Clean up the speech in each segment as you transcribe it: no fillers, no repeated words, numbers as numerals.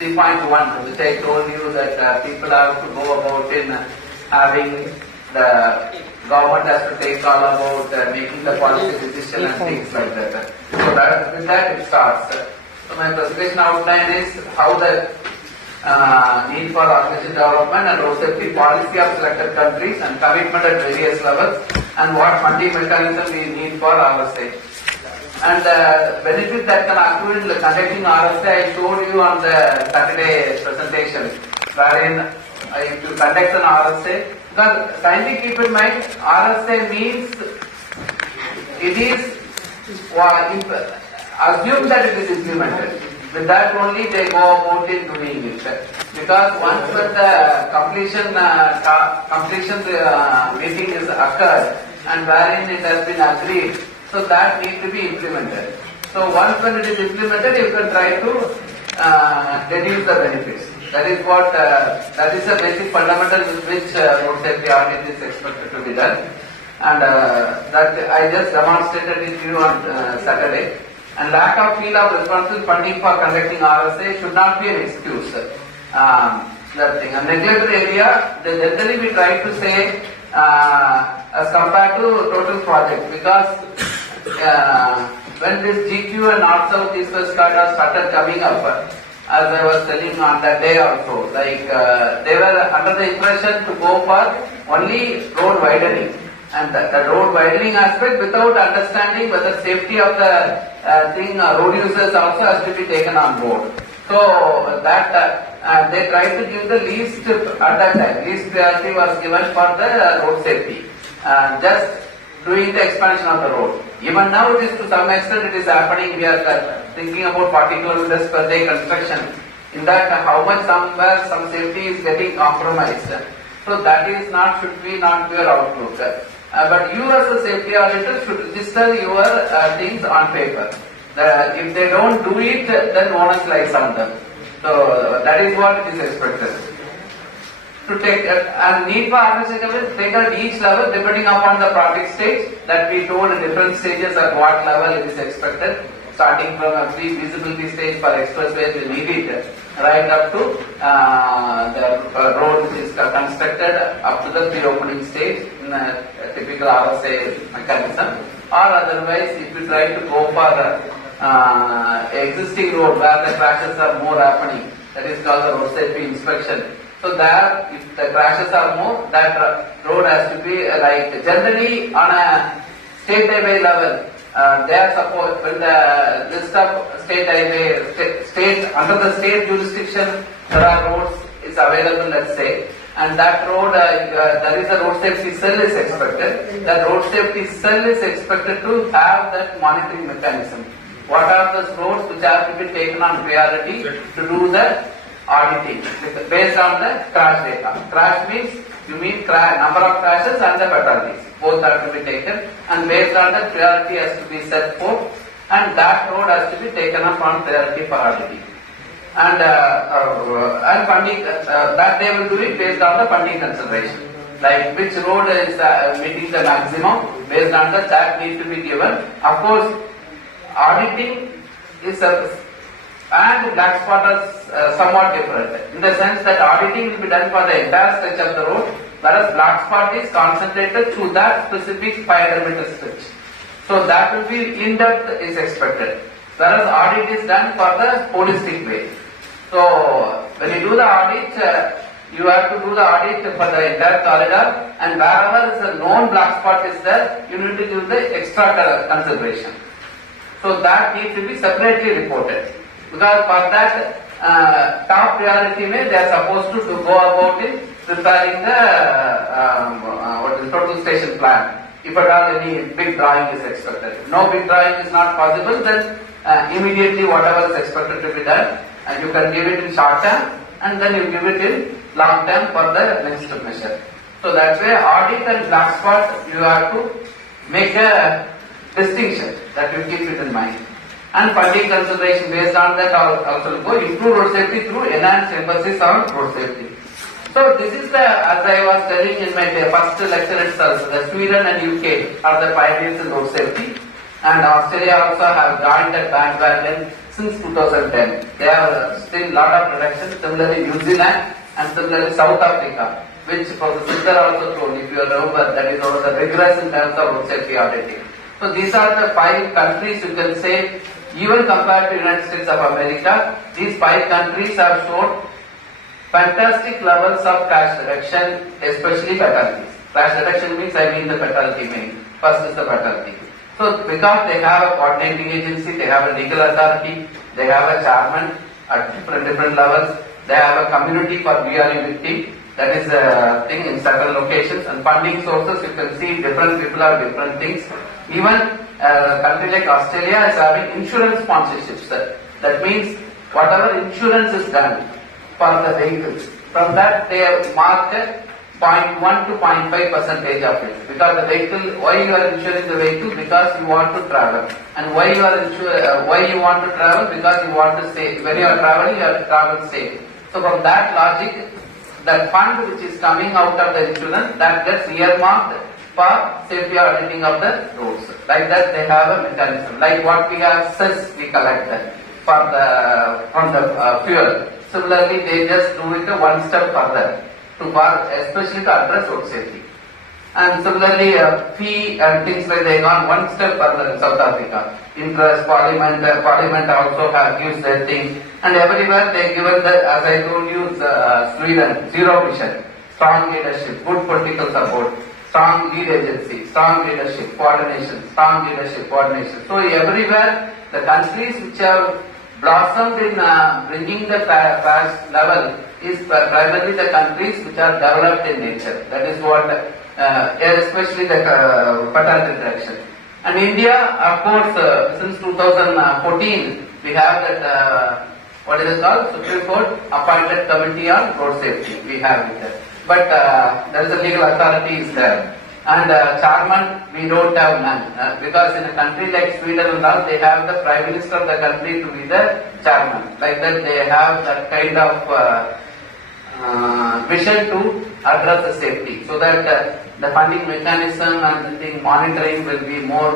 3.1, which I told you that people have to go about in having the government has to take all about making the policy decision and things like that. So that with that it starts. So my presentation outline is how the need for organization development and road safety policy of selected countries and commitment at various levels and what funding mechanism we need for RSA. And the benefit that can accrue in conducting RSA, I showed you on the Saturday presentation, wherein if you conduct an RSA, because kindly keep in mind, RSA means it is assume that it is implemented. With that only they go about in doing it. Because once when the completion meeting is occurred and wherein it has been agreed, so that needs to be implemented. So once when it is implemented, you can try to deduce the benefits. That is what that is a basic fundamental with which road safety audit is expected to be done, and that I just demonstrated it to you on Saturday. And lack of feel of responsible funding for conducting RSA should not be an excuse. That thing. And regulatory area, generally we try to say as compared to total project, because when this GQ and North South East West corridor started coming up, as I was telling on that day also, like they were under the impression to go for only road widening, and the road widening aspect without understanding whether safety of the road users also has to be taken on board. So that they tried to give the least at that time, least priority was given for the road safety, just doing the expansion of the road. Even now it is to some extent it is happening. We are thinking about 40 kilometers per day construction. In that, how much somewhere some safety is getting compromised. So that is not, should be not your outlook. But you as a safety auditor should register your things on paper. If they don't do it, then onus lies on them. So that is what it is expected. To take and need for organization take at each level depending upon the project stage, that we told in different stages at what level it is expected, starting from a pre-feasibility stage for expressways we need it, right up to the road which is constructed up to the pre-opening stage in a typical RSA mechanism, or otherwise if you try to go for existing road where the crashes are more happening, that is called the road safety inspection. So there, if the crashes are more, that road has to be like generally on a state highway level. They are supposed when the list of state highway, state under the state jurisdiction, there are roads is available. Let's say, and that road there is a road safety cell is expected. The road safety cell is expected to have that monitoring mechanism. What are the roads which have to be taken on priority to do the auditing based on the crash data. Crash means you mean number of crashes and the fatalities. Both have to be taken, and based on the priority has to be set forth, and that road has to be taken up on priority for auditing. And funding that they will do it based on the funding consideration. Like which road is meeting the maximum, based on that need to be given. Of course, auditing is and black spot are somewhat different in the sense that auditing will be done for the entire stretch of the road, whereas black spot is concentrated to that specific 500 meter stretch. So that will be in-depth is expected, whereas audit is done for the holistic way. So when you do the audit, you have to do the audit for the entire corridor, and wherever is a known black spot is there, you need to give the extra consideration. So that needs to be separately reported. Because for that top priority way, they are supposed to go about in preparing the total station plan. If at all any big drawing is expected. If no big drawing is not possible, then immediately whatever is expected to be done, and you can give it in short term, and then you give it in long term for the next measure. So that way, audit and black spot, you have to make a distinction that you keep it in mind. And funding consideration based on that also go improve road safety through enhanced emphasis on road safety. So this is the, as I was telling in my first lecture itself, the Sweden and UK are the pioneers in road safety, and Australia also have joined that bandwagon since 2010. They have still lot of reduction. Similarly, New Zealand and similarly South Africa, which Professor Siddhar also told, if you remember, that is one of the rigorous in terms of road safety auditing. So these are the 5 countries you can say, even compared to United States of America, these 5 countries have shown fantastic levels of crash reduction, especially fatalities. Crash reduction means I mean the fatality main. First is the fatality. So because they have a coordinating agency, they have a legal authority, they have a chairman at different levels, they have a community for VRE victim, that is a thing in certain locations, and funding sources you can see different people have different things. Even a country like Australia is having insurance sponsorships. That means whatever insurance is done for the vehicles, from that they have marked 0.1 to 0.5 percentage of it. Because the vehicle, why you are insuring the vehicle? Because you want to travel. And why you are why you want to travel? Because you want to stay. When you are traveling, you have to travel safe. So from that logic, that fund which is coming out of the insurance, that gets earmarked for safety auditing of the roads. Like that they have a mechanism. Like what we have cess we collect from the fuel. Similarly, they just do it one step further, especially to address road safety. And similarly, fee and things like they gone one step further in South Africa. Interest, Parliament also gives their thing. And everywhere they given the, as I told you, Sweden, zero vision, strong leadership, good political support, strong lead agency, strong leadership, coordination, strong leadership, coordination. So everywhere, the countries which have blossomed in bringing the crash level is primarily the countries which are developed in nature. That is what, especially the fatality reduction. And India, of course, since 2014, we have that, what is it called? Supreme Court appointed Committee on Road Safety. We have it there. But there is a legal authority is there. And chairman, we don't have none. Because in a country like Sweden and all, they have the Prime Minister of the country to be the chairman. Like that, they have that kind of vision to address the safety. So that the funding mechanism and the monitoring will be more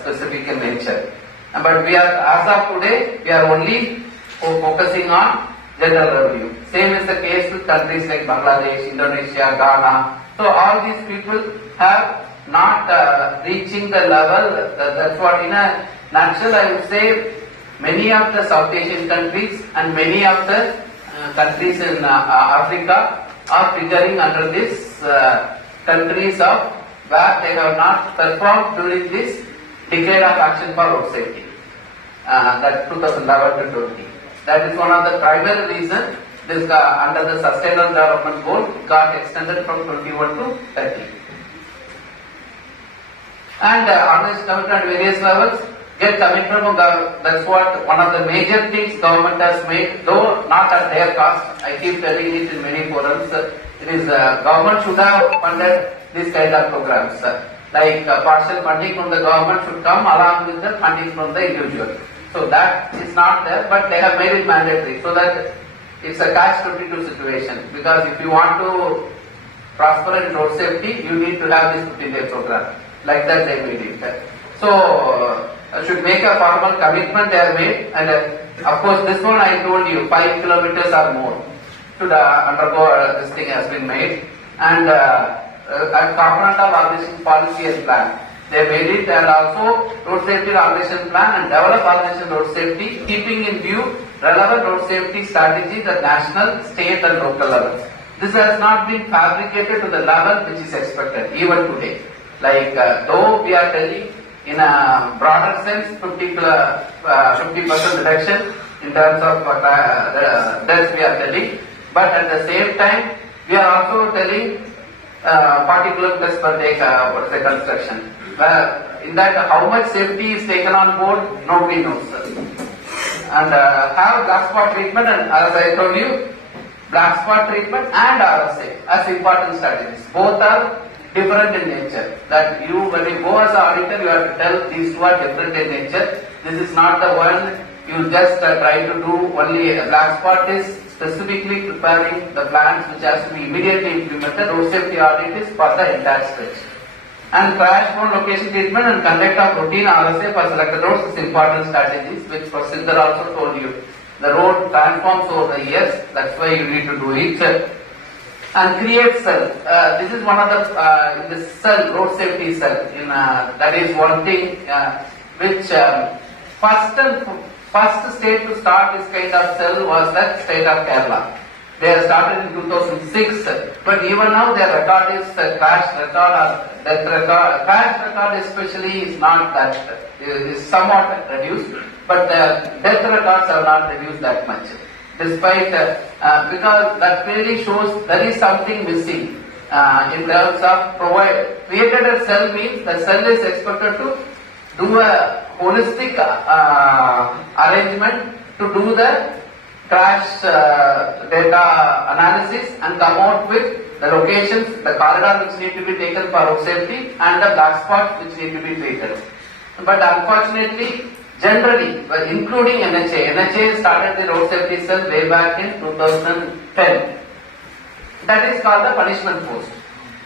specific in nature. But we are, as of today, we are only focusing on general revenue. Same is the case with countries like Bangladesh, Indonesia, Ghana. So all these people have not reaching the level. That's what, in a nutshell, I would say many of the South Asian countries and many of the countries in Africa are figuring under this countries of where they have not performed during this decade of action for road safety, that 2011 to 20. That is one of the primary reasons this under the Sustainable Development Goal got extended from 21 to 30. And organization commitment at various levels get commitment from government. That's what one of the major things government has made, though not at their cost. I keep telling it in many forums. It is government should have funded this kind of programs. Like partial funding from the government should come along with the funding from the individual. So that is not there, but they have made it mandatory so that it's a catch-22 situation. Because if you want to prosper in road safety, you need to have this 15-day program. Like that they made it. So should make a formal commitment they have made, and of course this one I told you 5 kilometers or more should undergo this thing has been made, and a component of organization policy and plan. They made it, and also road safety organization plan and develop organization road safety, keeping in view relevant road safety strategies at national, state and local levels. This has not been fabricated to the level which is expected even today. Like though we are telling in a broader sense 50% reduction in terms of deaths we are telling, but at the same time we are also telling 40 kilometers per day construction. In that how much safety is taken on board, nobody knows. And have black spot treatment, and as I told you, black spot treatment and RSA as important strategies. Both are different in nature. That you, when you go as an auditor, you have to tell these two are different in nature. This is not the one you just try to do only. A black spot is specifically preparing the plans which has to be immediately implemented. Road safety audit is for the entire stretch. And crash prone location treatment and conduct of routine RSA for selected roads is important strategies, which Prasindar also told you. The road transforms over the years, that's why you need to do it. And create cell. This is one of the cell, road safety cell. That is one thing which first state to start this kind of cell was the state of Kerala. They have started in 2006, but even now their record is crash record or death record. Crash record especially is not that, is somewhat reduced, but the death records have not reduced that much. Despite, because that really shows there is something missing in terms of created a cell means the cell is expected to do a holistic arrangement to do the crash data analysis and come out with the locations, the corridor which need to be taken for road safety and the black spots which need to be treated. But unfortunately, generally, including NHA started the road safety cell way back in 2010. That is called the punishment post.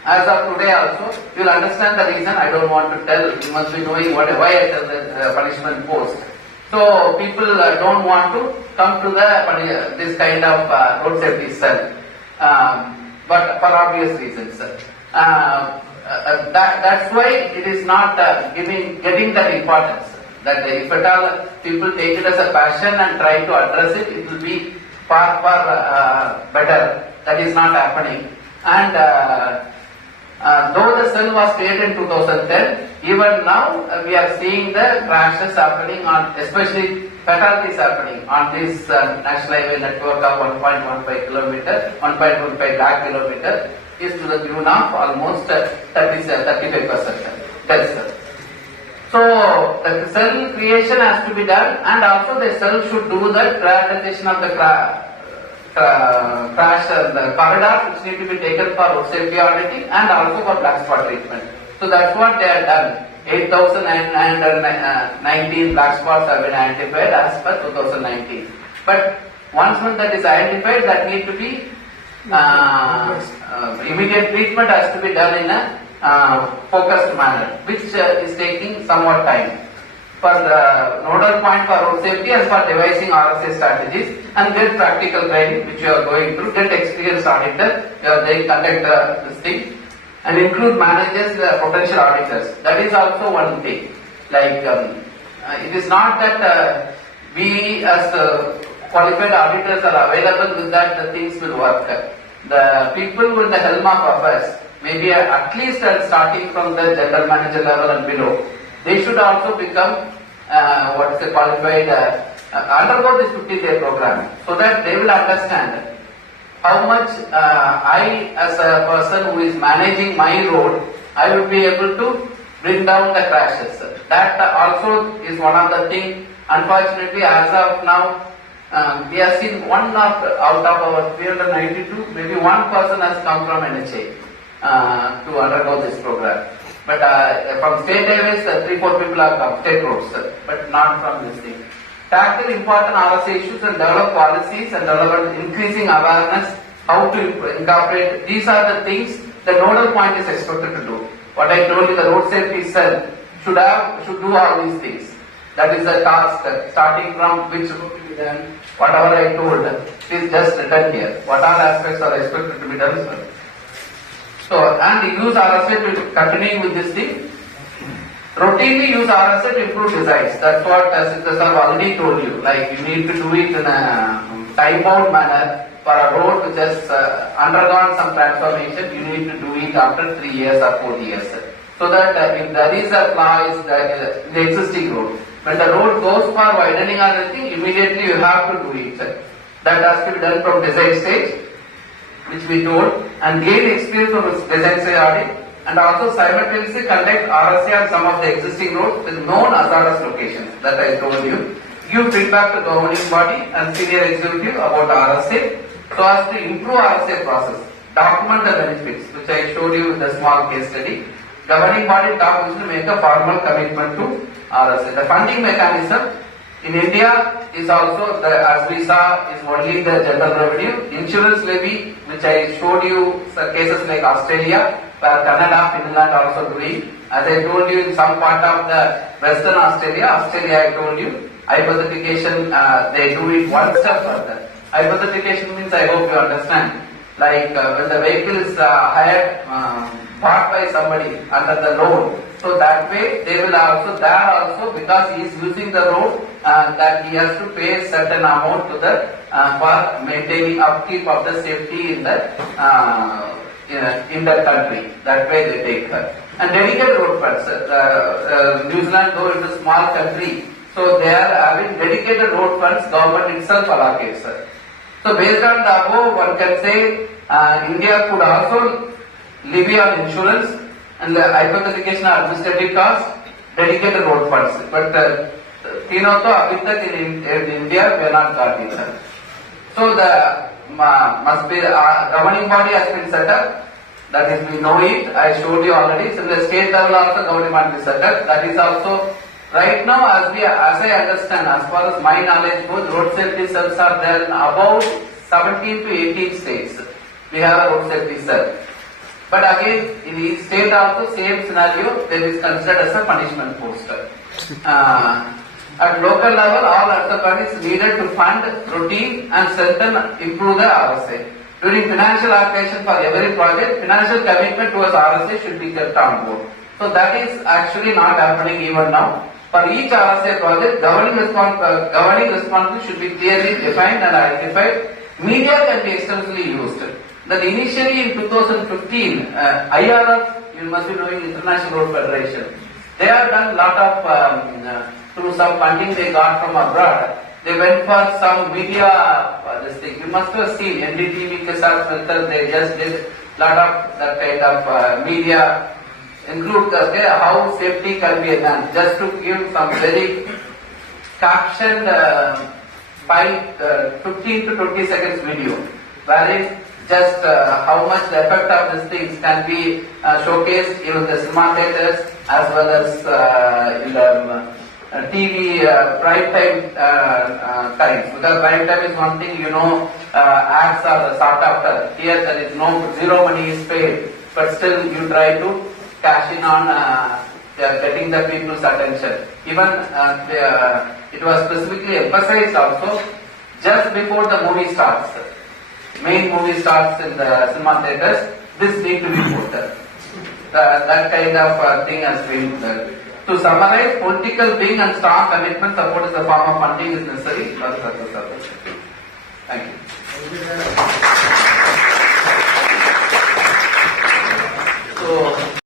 As of today also, you will understand the reason. I don't want to tell, you must be knowing why I tell the punishment post. So people don't want to come to this kind of road safety cell, but for obvious reasons. That's why it is not getting that importance. That if at all people take it as a passion and try to address it, it will be far better. That is not happening. And though the cell was created in 2010, even now we are seeing the crashes happening on, especially fatalities happening on this national highway network of 1.15 kilometer, 1.15 lakh kilometer is to the tune of almost 35% deaths. So the cell creation has to be done, and also the cell should do the prioritization of the crash the corridor which need to be taken for road safety auditing and also for black spot treatment. So that's what they have done. 8,919 black spots have been identified as per 2019. But once that is identified, that need to be immediate treatment has to be done in a focused manner, which is taking somewhat time. For the nodal point for road safety and for devising RSA strategies and get practical training which you are going through, get experienced auditor, they conduct this thing and include managers, potential auditors. That is also one thing. Like it is not that we as qualified auditors are available with that the things will work. The people with the helm of affairs, maybe at least starting from the general manager level and below, they should also become qualified, undergo this 50-day program, so that they will understand how much I as a person who is managing my road, I will be able to bring down the crashes. That also is one of the things. Unfortunately, as of now, we have seen out of our 392, maybe one person has come from NHA to undergo this program. But from state highways, 3-4 people have come, state roads, but not from this thing. Tackle important RSA issues and develop policies and develop increasing awareness, how to incorporate. These are the things the nodal point is expected to do. What I told you, the road safety cell should do all these things. That is the task, starting from which should be done. Whatever I told, it is just written here. What all aspects are expected to be done, sir? So, and use RSA to continue with this thing. Routinely use RSA to improve designs. That's what Siddhas have already told you. Like you need to do it in a time-bound manner. For a road which has undergone some transformation, you need to do it after 3 years or 4 years. So that if there is a flaw in the existing road, when the road goes for widening or anything, immediately you have to do it. That has to be done from design stage, which we told, and gain experience from design stage audit, and also simultaneously conduct RSA on some of the existing roads with known hazardous locations that I told you. Give feedback to governing body and senior executive about RSA so as to improve RSA process. Document the benefits, which I showed you with the small case study. Governing body talks to make a formal commitment to RSA. The funding mechanism in India is also, as we saw, is only the general revenue. Insurance levy, which I showed you cases like Australia, where Canada, Finland also doing. As I told you, in some part of the Western Australia, I told you, hypothecation, they do it one step further. Hypothecation means, I hope you understand, like when the vehicle is hired, bought by somebody under the loan, so that way they will also, because he is using the road, that he has to pay certain amount to the, for maintaining upkeep of the safety in the country. That way they take her. And dedicated road funds. New Zealand, though it is a small country, so they are having dedicated road funds, government itself allocates. So based on the above, one can say India could also levy on insurance and the hypothecation or administrative cost, dedicated road funds. But तीनों तो अभी तक in India we are not got it. So the must be governing body has been set up. That is, we know it. I showed you already. So the state level also governing body is set up. That is also right now, as I understand, as far as my knowledge goes, road safety cells are there in about 17 to 18 states. We have a road safety cell. But again, in each state also same scenario, there is considered as a punishment poster. At local level, all authorities needed to fund, routine and strengthen, improve the RSA. During financial allocation for every project, financial commitment towards RSA should be kept on board. So that is actually not happening even now. For each RSA project, governing responsibility should be clearly defined and identified. Media can be extensively used. That initially in 2015, IRF, you must be knowing International Road Federation, they have done a lot of, through some funding they got from abroad, they went for some media, this thing. You must have seen NDTV, Kesar Filter, they just did a lot of that kind of media, include how safety can be enhanced. Just to give some very captioned 15 to 20 seconds video, wherein just how much the effect of these things can be showcased in the cinema theaters as well as in the TV prime time times. Because prime time is one thing, ads are sought after. Here there is zero money is paid, but still you try to cash in on getting the people's attention. Even it was specifically emphasized also just before the movie starts. Main movie starts in the cinema theaters, this need to be put there. That kind of thing has been there. To summarize, political being and strong commitment support is a form of funding is necessary for the success of the system. Thank you. So